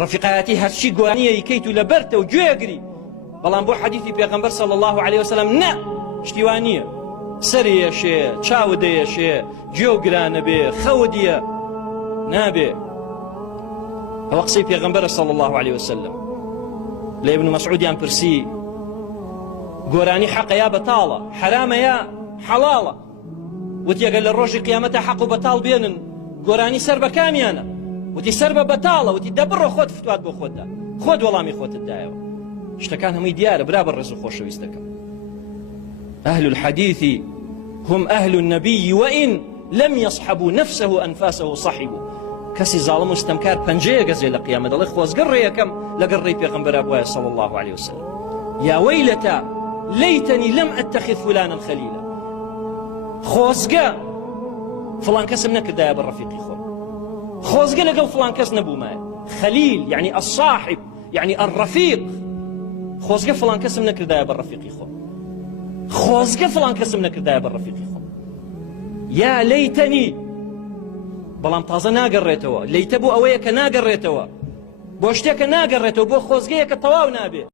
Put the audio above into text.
ڕەفیقایەتی هەرچی گوانیە یکەیت و لەبەرتە و گوێگری، بەڵام بۆ حەدیثی پێغەمبەر صلی الله عليه وسلم نە شتیوان نییە، سەرێشێ چاودەیەشێ گوێ و گرانە بێ خەودیە نابێ. ئەوە قسەی پێغەمبەرە صلی الله عليه وسلم. لە ابن مەسعودیان پرسی گۆرانی حەقە یا بەتاڵە، حرامە یا حەڵاڵە؟ وتی ئەگەر لە ڕۆژی قیامەتە حەق و بەتاڵ بێنن گۆرانی سەر بە کامیانە؟ وتی سەر بە بەتاڵە. وتی دەبڕۆ خۆت فتوات بۆ خۆتدا، خۆت وەڵامی خۆتت دایەوە. شتەکان هەمووی دیارە برا بە ڕێز و خۆشەویستەکەم. أهل الحديث هم أهل النبي وإن لم يصحبوا نفسه وأنفاسه صحبوا. كسي ظالم استمكار پنجەیە گەزێ لە قیامەت دەڵێ خۆزگە ڕێیەکەم لەگەڵ ڕێی پێغەمبەرا بوایە صلى الله عليه وسلم. يا ويلتى ليتني لم أتخذ فلانا خليلا. خۆزگە فلان کەسم نەکردایە بە ڕەفیقی خۆم، خۆزگە لەگەڵ فلان کەس نەبوومایە. خەلیل يعني الصاحب يعني الرفيق. خۆزگە فلان کەسم نەکردایە بە ڕەفیقی خۆم، خۆزگە فلان کەسم نەکردایە بە ڕەفیقی خۆم. یا لەیتەنی، بەڵام تازە ناگەڕێتەوە. لەیتە بۆ ئەوەیە کە ناگەڕێتەوە، بۆ شتێکە ناگەڕێتەوە، بۆ خۆزگەیە کە تەواو نابێت.